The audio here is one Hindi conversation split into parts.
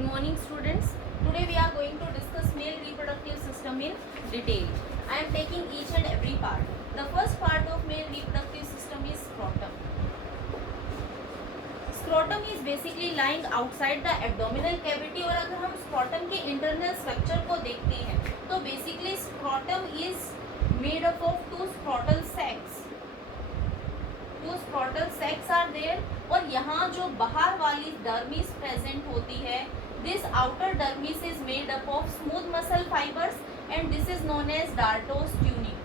Good morning, students. Today we are going to discuss male reproductive system in detail. I am taking each and every part. The first part of male reproductive system is scrotum. Scrotum is basically lying outside the abdominal cavity. और अगर हम scrotum के internal structure को देखते हैं तो basically scrotum is made up of two scrotal sacs. Two scrotal sacs are there. और यहाँ जो बाहर वाली dermis present होती है, this outer dermis is made up of smooth muscle fibers and this is known as dartos tuning.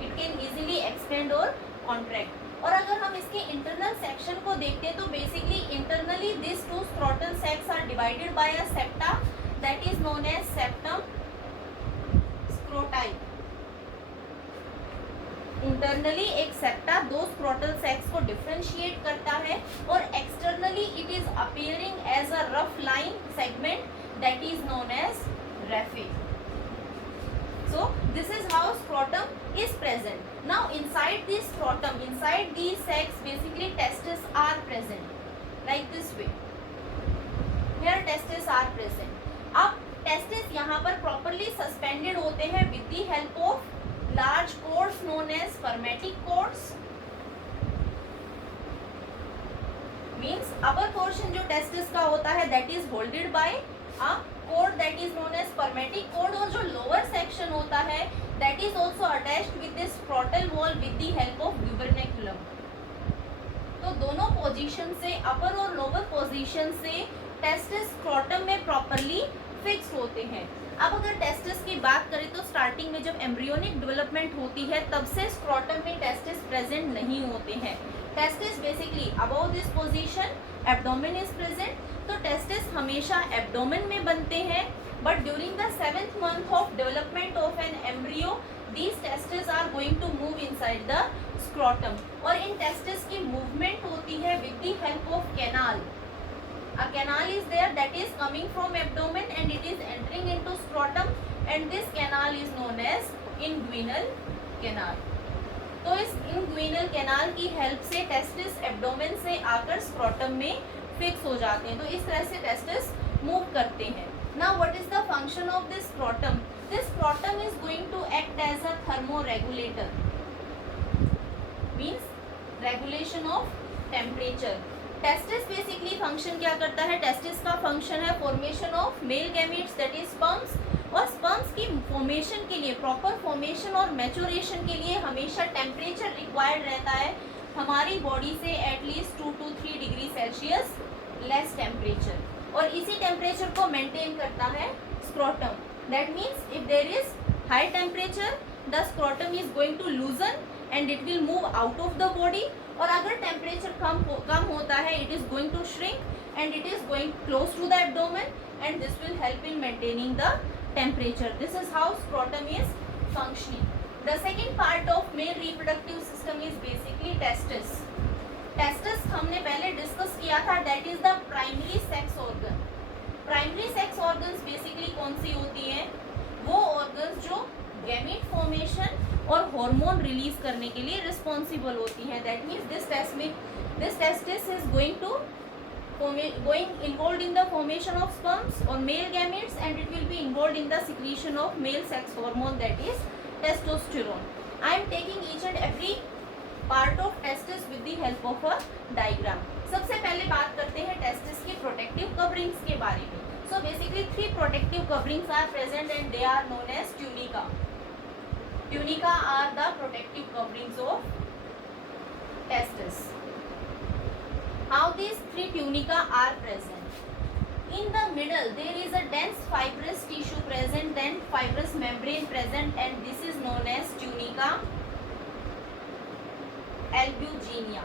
It can easily expand or contract. और अगर हम इसके इंटरनल सेक्शन को देखते हैं तो basically internally this two scrotal sacs are divided by a septa that is known as septum scroti. Internally एक सेप्टा दो स्क्रोटल सैक्स को डिफरेंशिएट करता है और externally it is appearing as a rough line segment that is known as raphe. So this is how scrotum is present. Now inside this scrotum, inside these sacs, basically testes are present, like this way. Here testes are present. अब testes यहाँ पर properly suspended होते हैं with the help of large cords known as spermatic cords. Means upper portion जो testis का होता है that is holded by a cord that is known as spermatic cord और जो lower section होता है that is also attached with this scrotal wall with the help of gubernaculum. तो दोनों पोजीशन से upper और lower पोजीशन से testis scrotum में properly fixed होते हैं. अब अगर testis की बात करें तो स्टार्टिंग में जब एम्ब्रियोनिक डेवलपमेंट होती है तब से स्क्रोटम में testis प्रेजेंट नहीं होते हैं. testis basically above this position abdomen is present. तो टेस्टिस हमेशा एब्डोमेन में बनते हैं but during the 7th month of development of an embryo these testis are going to move inside the scrotum. और इन टेस्टिस की मूवमेंट होती है with the help of canal. A canal is there that is coming from abdomen and it is entering into scrotum and this canal is known as inguinal canal. तो इस inguinal canal की हेल्प से टेस्टिस एब्डोमेन से आकर स्क्रोटम में फिक्स हो जाते हैं. तो इस तरह से टेस्टिस मूव करते हैं. Now what is the function of this scrotum? This scrotum is going to act as a thermoregulator. Means regulation of temperature. Testis basically function क्या करता है? टेस्टिस का फंक्शन है formation of male gametes that is sperms. और स्पर्म्स की फॉर्मेशन के लिए प्रॉपर फॉर्मेशन और मैच्योरेशन के लिए हमेशा टेम्परेचर रिक्वायर्ड रहता है हमारी बॉडी से at least 2 to 3 degree Celsius less temperature. और इसी टेम्परेचर को मेंटेन करता है scrotum. That means if there is high temperature the scrotum is going to loosen and it will move out of the body. और अगर टेम्परेचर कम होता है it is going to shrink and it is going close to the abdomen and this will help in maintaining the temperature. This is how scrotum is functioning. The second part of male reproductive system is basically testis. Testis हमने पहले डिस्कस किया था that is the primary sex organ. Primary sex organs basically कौन सी होती हैं? वो ऑर्गन्स जो गैमेट फॉर्मेशन और हार्मोन रिलीज करने के लिए रिस्पॉन्सिबल होती हैं. That means this testis is going involved in the formation of sperms or male gametes and it will be involved in the secretion of male sex hormone that is testosterone. I am taking each and every part of testis with the help of a diagram. सबसे पहले बात करते हैं टेस्टिस की प्रोटेक्टिव कवरिंग्स के बारे में. So basically 3 protective coverings are present and they are known as tunica. Tunica are the protective coverings of testis. How these 3 tunica are present? In the middle there is a dense fibrous tissue present, then fibrous membrane present and this is known as tunica albuginea.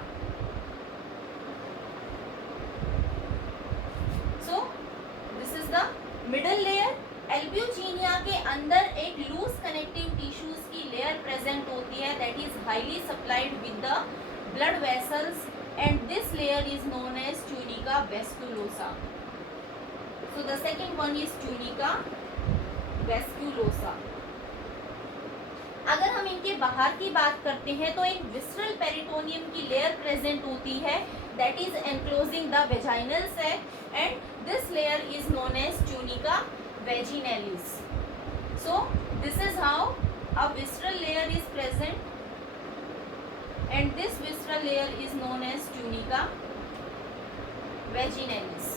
So this is the middle layer. एल्ब्यूजीनिया के अंदर एक लूज कनेक्टिव टिश्यूज की लेयर प्रेजेंट होती है that is highly supplied with the blood vessels and this layer is known as tunica vasculosa. So the second one is tunica vasculosa. अगर हम इनके बाहर की बात करते हैं तो एक विस्रल पेरिटोनियम की लेयर प्रेजेंट होती है that is enclosing the vaginal sac, and this layer is known as tunica vaginalis. So this is how a visceral layer is present, and this visceral layer is known as tunica vaginalis.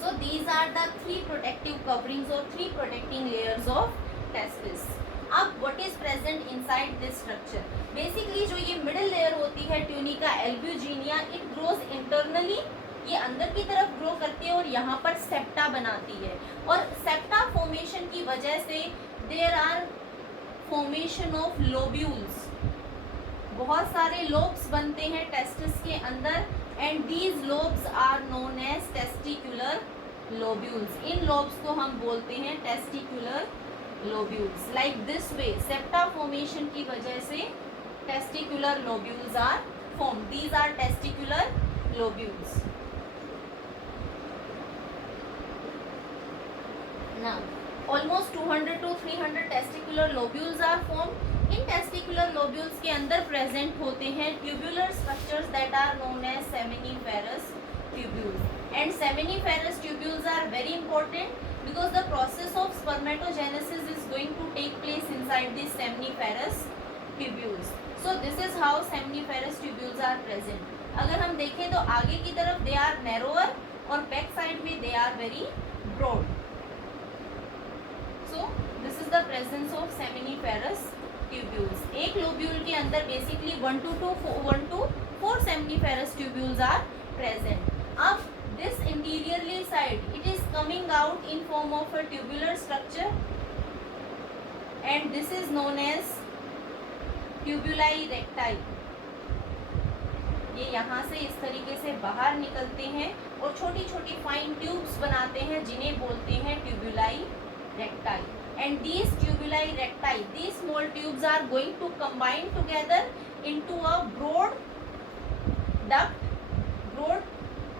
So these are the three protective coverings or three protecting layers of testis. अब what is present inside this structure? Basically जो ये middle layer होती है tunica albuginea, it grows internally, ये अंदर की तरफ ग्रो करती है और यहाँ पर सेप्टा बनाती है, और सेप्टा फॉर्मेशन की वजह से there are formation of lobules, बहुत सारे लोब्स बनते हैं टेस्टिस के अंदर, and these lobes are known as testicular lobules. इन लोब्स को हम बोलते हैं testicular lobules. Like this way septa formation की वजह से testicular lobules are form. These are testicular lobules. Now, almost 200 to 300 testicular lobules are formed. इन testicular lobules के अंदर present होते हैं tubular structures that are known as seminiferous tubules. And seminiferous tubules are very important because the process of spermatogenesis is going to take place inside these seminiferous tubules. So this is how seminiferous tubules are present. अगर हम देखें तो आगे की तरफ they are narrower और back side में they are very broad. So this is the presence of seminiferous tubules. एक lobule के अंदर basically 1 to 4 seminiferous tubules are present. अब this interiorly side it is coming out in form of a tubular structure, and this is known as tubuli recti. ये यहाँ से इस तरीके से बाहर निकलते हैं और छोटी छोटी फाइन ट्यूब्स बनाते हैं जिन्हें बोलते हैं ट्यूबुलाई recti. And these tubuli recti, these small tubes are going to combine together into a broad duct, broad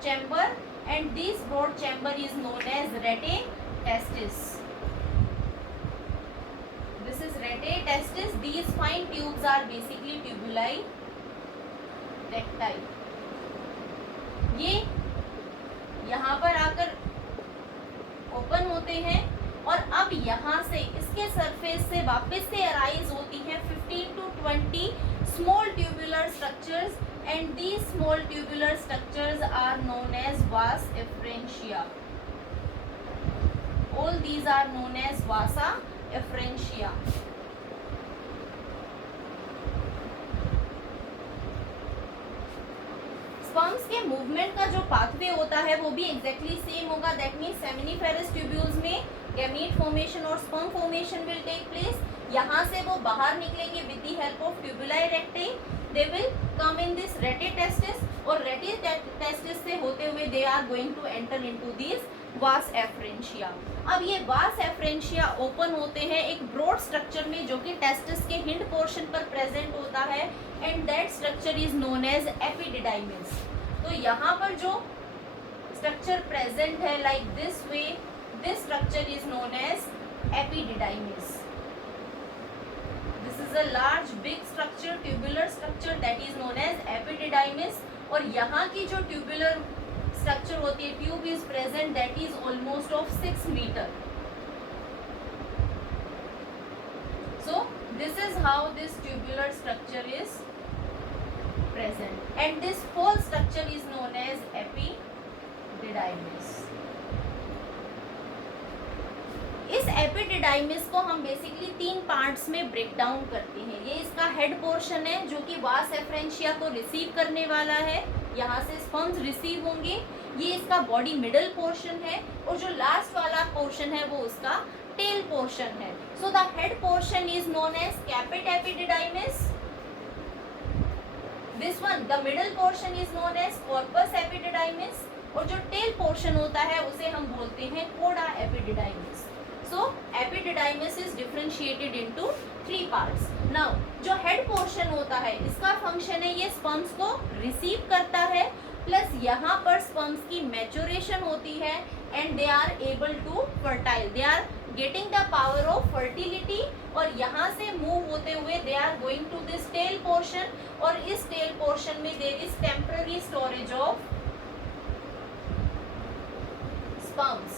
chamber, and this broad chamber is known as rete testis. This is rete testis. These fine tubes are basically tubuli recti. ये यहाँ पर आकर ओपन होते हैं और अब यहाँ से इसके सरफेस से वापस से अराइज होती हैं 15 to 20 small tubular structures, and these small tubular structures are known as vas efferentia. All these are known as vasa efferentia. Sperms के मूवमेंट का जो पाथवे होता है वो भी एग्जैक्टली सेम होगा. दैट मीन्स सेमिनिफेरस ट्यूब्यूल्स में गैमीट फॉर्मेशन और sperm formation will take place. यहाँ से वो बाहर निकलेंगे with the help of tubuli recti. They will come in this rete testis, और रेटे टेस्टिस से होते हुए they are going to enter into this vasa efferentia. अब ये वास एफरेंशिया ओपन होते हैं एक ब्रॉड स्ट्रक्चर में जो कि टेस्टिस के हिंड पोर्शन पर प्रेजेंट होता है, and that structure is known as epididymis. तो यहाँ पर जो स्ट्रक्चर प्रेजेंट है like this way, this structure is known as epididymis. This is a large big structure, tubular structure that is known as epididymis. और यहाँ की जो tubular structure होती है, tube is present that is almost of 6 meter. So this is how this tubular structure is present, and this whole structure is known as epididymis. इस एपिडिडाइमिस को हम बेसिकली 3 पार्ट्स में ब्रेक डाउन करते हैं. ये इसका हेड पोर्शन है जो कि वास एफरेंशिया को रिसीव करने वाला है, यहाँ से स्पर्म्स रिसीव होंगे. ये इसका बॉडी मिडल पोर्शन है, और जो लास्ट वाला पोर्शन है वो उसका टेल पोर्शन है. So the head portion is known as caput epididymis. This one the middle portion is known as corpus epididymis, और जो टेल पोर्शन होता है उसे हम बोलते हैं कोडा epididymis. So epididymis is differentiated into 3 parts. Now जो head portion होता है इसका फंक्शन है ये स्पर्म्स को रिसीव करता है, प्लस यहाँ पर स्पर्म्स की मैच्योरेशन होती है, and they are able to fertile, they are getting the power of fertility, और यहाँ से मूव होते हुए they are going to this tail portion, और इस टेल पोर्शन में there is temporary storage of sperms,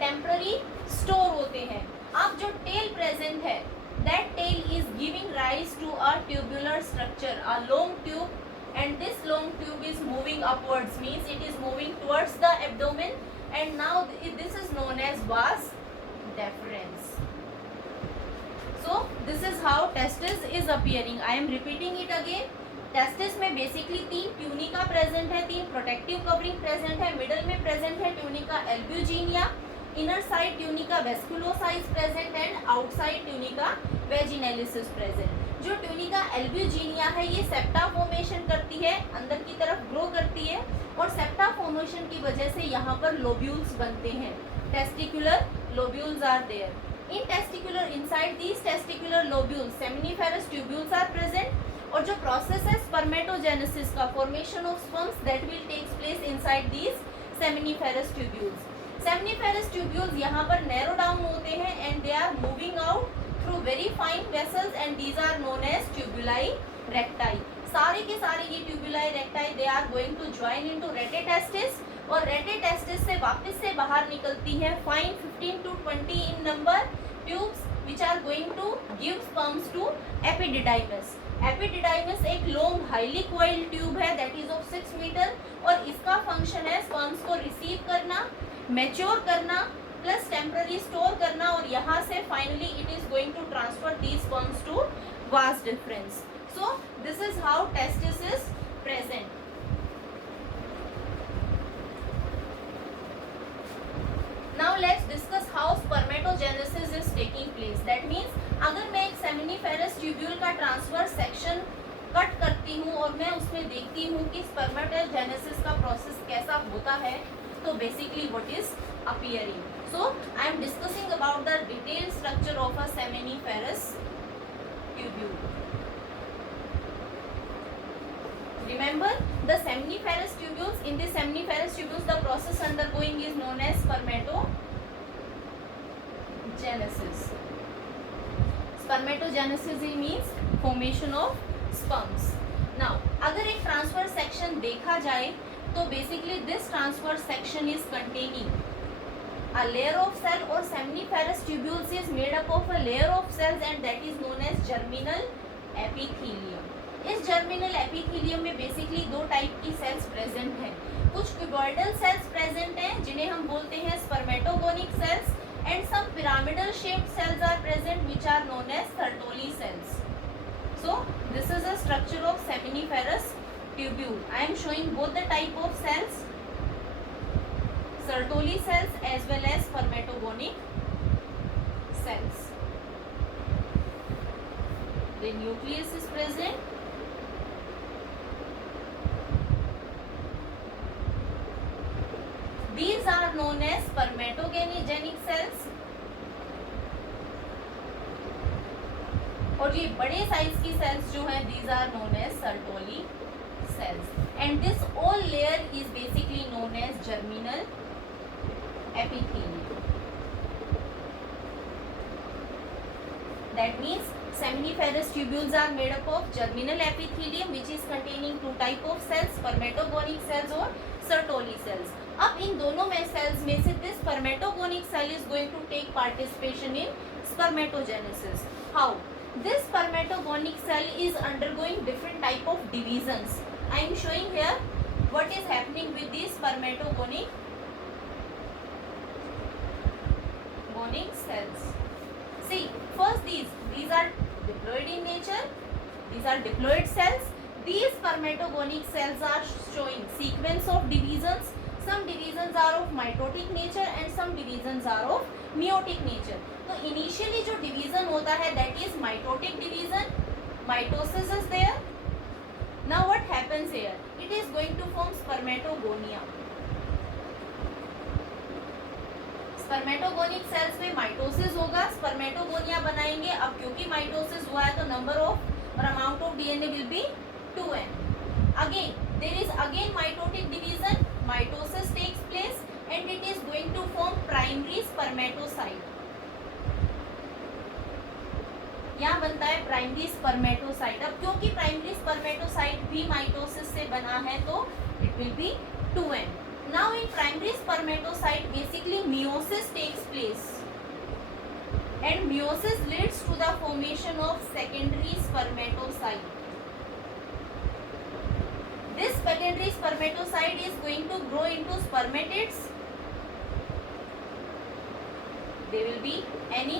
temporary store होते हैं। अब जो टेल प्रेजेंट है, that tail is giving rise to a tubular structure, a long tube, and this long tube is moving upwards, means it is moving towards the abdomen, and now this is known as vas deferens. So this is how testis is appearing. I am repeating it again. Testis में बेसिकली 3 ट्यूनिका प्रेजेंट है, 3 प्रोटेक्टिव कवरिंग प्रेजेंट है, मिडल में प्रेजेंट है tunica albuginea, inner side tunica vasculosa is present and outside tunica vaginalis present. जो ट्यूनिका एल्ब्यूजिनिया है ये सेप्टा फॉर्मेशन करती है, अंदर की तरफ ग्रो करती है, और सेप्टा फॉर्मेशन की वजह से यहाँ पर लोब्यूल्स बनते हैं, testicular lobules are there. In testicular inside these testicular lobules seminiferous tubules are present, और जो प्रोसेस है स्पर्मेटोजेनेसिस का, formation of sperms, that will takes place inside these seminiferous tubules. Seminiferous tubules यहाँ पर नैरो डाउन होते हैं and they are moving out through very fine vessels and these are known as tubuli recti. सारे के सारे ये tubuli recti they are going to join into rete testis, और रेटेटेस्टिस से वापस से बाहर निकलती है fine 15 to 20 in number tubes which are going to give sperms to epididymis. Epididymis एक लॉन्ग हाईली कोइल्ड ट्यूब है दैट इज ऑफ 6 मीटर, और इसका फंक्शन है स्पर्म्स को रिसीव करना, मैच्योर करना, प्लस टेम्पररी स्टोर करना, और यहाँ से finally it is going to transfer these sperms to vas deferens. So this is how testis is present. Now let's discuss how spermatogenesis is taking place. That means अगर मैं एक सेमिनिफेरस ट्यूब्यूल का ट्रांसफर सेक्शन कट करती हूँ और मैं उसमें देखती हूँ कि स्पर्मेटोजेनेसिस का प्रोसेस कैसा होता है, तो basically what is appearing. So I am discussing about the detailed structure of a seminiferous tubule. Remember the seminiferous tubules. In the seminiferous tubules, the process undergoing is known as spermatogenesis. Spermatogenesis means formation of sperms. Now, अगर एक transfer section देखा जाए तो basically this transfer section is containing a layer of cell, or seminiferous tubules is made up of a layer of cells and that is known as germinal epithelium. इस जर्मिनल एपिथेलियम में बेसिकली 2 टाइप की सेल्स प्रेजेंट हैं। कुछ क्यूबॉइडल सेल्स प्रेजेंट हैं जिन्हें हम बोलते हैं spermatogonic cells, and some pyramidal shaped cells are present which are known as Sertoli cells. So this is a structure of seminiferous tubule. I am showing both the type of cells, Sertoli cells as well as spermatogonic cells. The nucleus is present. These are known as spermatogenic cells. और ये बड़े साइज की सेल्स जो हैं these are known as Sertoli cells. And this whole layer is basically known as germinal epithelium. That means seminiferous tubules are made up of germinal epithelium which is containing 2 type of cells, spermatogonic cells और Sertoli cells. अब इन दोनों में सेल्स में से this spermatogonic cell is going to take participation in spermatogenesis. How? This spermatogonic cell is undergoing different type of divisions. I am showing here what is happening with these spermatogonic cells. See, first these are diploid in nature. These are diploid cells. These spermatogonic cells are showing sequence of divisions. Some divisions are of mitotic nature and some divisions are of meiotic nature. तो initially जो division होता है that is mitotic division. Mitosis is there. Now what happens here? It is going to form spermatogonia. Spermatogonic cells में माइटोसिस होगा, स्पर्मेटोगोनिया बनाएंगे। अब क्योंकि माइटोसिस हुआ है तो नंबर ऑफ और amount of DNA will be 2n. Again, there is again mitotic division. Mitosis takes place and it is going to form primary spermatocyte. यहाँ बनता है प्राइमरी स्पर्मेटोसाइट। अब क्योंकि प्राइमरी स्पर्मेटोसाइट भी माइटोसिस से बना है तो it will be 2n। Now in primary spermatocyte basically meiosis takes place and meiosis leads to the formation of secondary spermatocyte. This secondary spermatocyte is going to grow into spermatids. They will be N.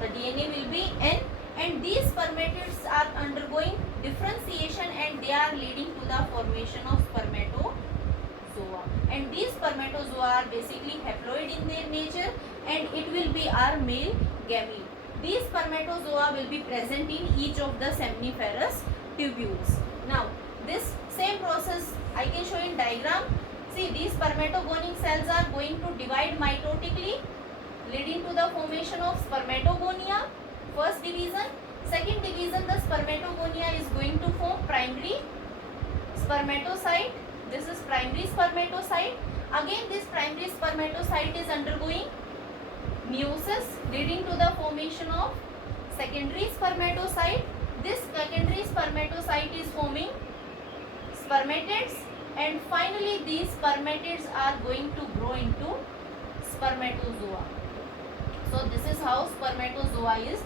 The DNA will be N, and these spermatids are undergoing differentiation and they are leading to the formation of spermatozoa. And these spermatozoa are basically haploid in their nature, and it will be our male gamete. These spermatozoa will be present in each of the seminiferous tubules. Now this same process I can show in diagram. See, these spermatogonic cells are going to divide mitotically, leading to the formation of spermatogonia. First division. Second division, the spermatogonia is going to form primary spermatocyte. This is primary spermatocyte. Again this primary spermatocyte is undergoing meiosis, leading to the formation of secondary spermatocyte. This secondary spermatocyte is forming spermatids, and finally these spermatids are going to grow into spermatozoa. So this is how spermatozoa is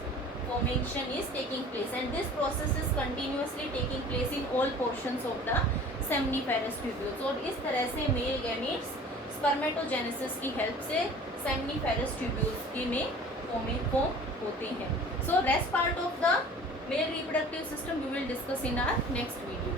formation is taking place, and this process is continuously taking place in all portions of the seminiferous tubules. और इस तरह से मेल गैमीट्स स्पर्मेटोजेनेसिस की हेल्प से सेमिनिफेरस ट्यूब्यूल्स की में फॉर्म होते हैं. So rest part of the male reproductive system we will discuss in our next video.